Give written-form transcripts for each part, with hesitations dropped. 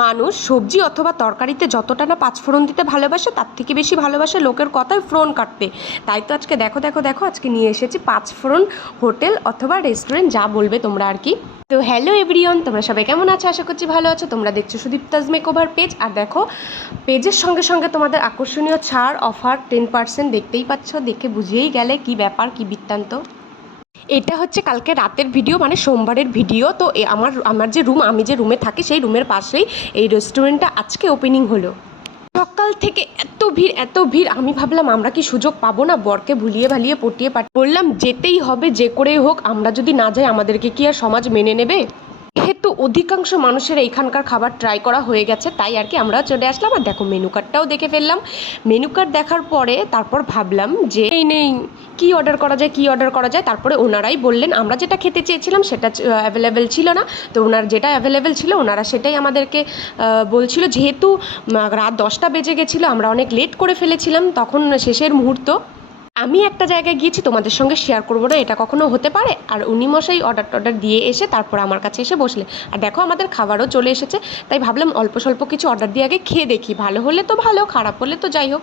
মানুষ সবজি অথবা তরকারিতে যতটা না পাঁচফোড়ন দিতে ভালোবাসে তার থেকে বেশি ভালোবাসে লোকের কথায় ফোড়ন কাটতে। তাই তো আজকে দেখো দেখো দেখো আজকে নিয়ে এসেছি পাঁচফোড়ন হোটেল অথবা রেস্টুরেন্ট, যা বলবে তোমরা আর কি। তো হ্যালো এভরিওয়ান, তোমরা সবাই কেমন আছো? আশা করছি ভালো আছো। তোমরা দেখছো সুদীপ্তাজ মেকওভার পেজ, আর দেখো পেজের সঙ্গে সঙ্গে তোমাদের আকর্ষণীয় ছাড় অফার 10%। দেখতেই পাচ্ছ, দেখে বুঝিয়েই গেলে কি ব্যাপার, কি বৃত্তান্ত। এটা হচ্ছে কালকে রাতের ভিডিও, মানে সোমবারের ভিডিও। তো আমার আমার যে রুম, আমি যে রুমে থাকি সেই রুমের পাশেই এই রেস্টুরেন্টটা আজকে ওপেনিং হলো। সকাল থেকে এত ভিড় এত ভিড়, আমি ভাবলাম আমরা কি সুযোগ পাবো না? বরকে ভুলিয়ে ভালিয়ে পটিয়ে বললাম যেতেই হবে, যে করেই হোক। আমরা যদি না যাই আমাদেরকে কি আর সমাজ মেনে নেবে? যেহেতু অধিকাংশ মানুষের এইখানকার খাবার ট্রাই করা হয়ে গেছে, তাই আর কি আমরা চলে আসলাম। আর দেখো মেনু কার্ডটাও দেখে ফেললাম। মেনু কার্ড দেখার পরে তারপর ভাবলাম যে নেই কী অর্ডার করা যায়, কী অর্ডার করা যায়। তারপরে ওনারাই বললেন, আমরা যেটা খেতে চেয়েছিলাম সেটা অ্যাভেলেবেল ছিল না। তো ওনার যেটা অ্যাভেলেবেল ছিল ওনারা সেটাই আমাদেরকে বলছিল। যেহেতু রাত 10টা বেজে গেছিলো, আমরা অনেক লেট করে ফেলেছিলাম, তখন শেষের মুহূর্ত। আমি একটা জায়গায় গিয়েছি, তোমাদের সঙ্গে শেয়ার করবো না, এটা কখনো হতে পারে? আর উনি মশাই অর্ডার দিয়ে এসে তারপর আমার কাছে এসে বসলে। আর দেখো আমাদের খাবারও চলে এসেছে। তাই ভাবলাম অল্প স্বল্প কিছু অর্ডার দিয়ে আগে খেয়ে দেখি, ভালো হলে তো ভালো, খারাপ হলে তো যাই হোক।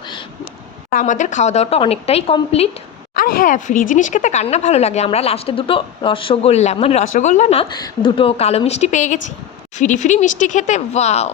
আমাদের খাওয়া দাওয়াটা অনেকটাই কমপ্লিট। আর হ্যাঁ, ফ্রি জিনিস খেতে কার না ভালো লাগে। আমরা লাস্টে দুটো রসগোল্লা, মানে রসগোল্লা না, দুটো কালো মিষ্টি পেয়ে গেছি। ফ্রি ফ্রি মিষ্টি খেতে ওয়াও।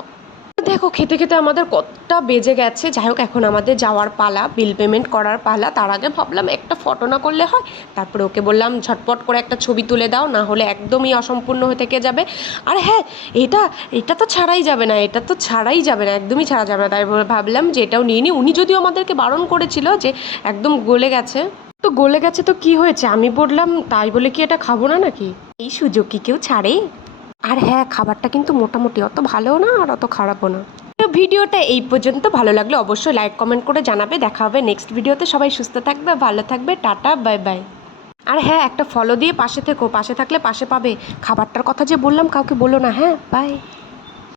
দেখো খেতে খেতে আমাদের কতটা বেজে গেছে। যাই হোক, এখন আমাদের যাওয়ার পালা, বিল পেমেন্ট করার পালা। তার আগে ভাবলাম একটা ফটো না করলে হয়। তারপরে ওকে বললাম ঝটপট করে একটা ছবি তুলে দাও, না হলে একদমই অসম্পূর্ণ হয়ে থেকে যাবে। আর হ্যাঁ, এটা এটা তো ছাড়াই যাবে না, এটা তো ছাড়াই যাবে না, একদমই ছাড়া যাবে না। তাই ভাবলাম যে এটাও নিয়ে নিই। উনি যদিও আমাদেরকে বারণ করেছিল যে একদম গলে গেছে। তো গলে গেছে তো কি হয়েছে, আমি বললাম তাই বলে কি এটা খাবো না নাকি? এই সুযোগ কি কেউ ছাড়ে? আর হ্যাঁ, খাবারটা কিন্তু মোটামুটি অত ভালোও না আর অত খারাপও না। তো ভিডিওটা এই পর্যন্ত। ভালো লাগলে অবশ্যই লাইক কমেন্ট করে জানাবে। দেখা হবে নেক্সট ভিডিওতে। সবাই সুস্থ থাকবে, ভালো থাকবে, টাটা বাই বাই। আর হ্যাঁ, একটা ফলো দিয়ে পাশে থেকো, পাশে থাকলে পাশে পাবে। খাবারটার কথা যে বললাম কাউকে বলো না, হ্যাঁ বাই।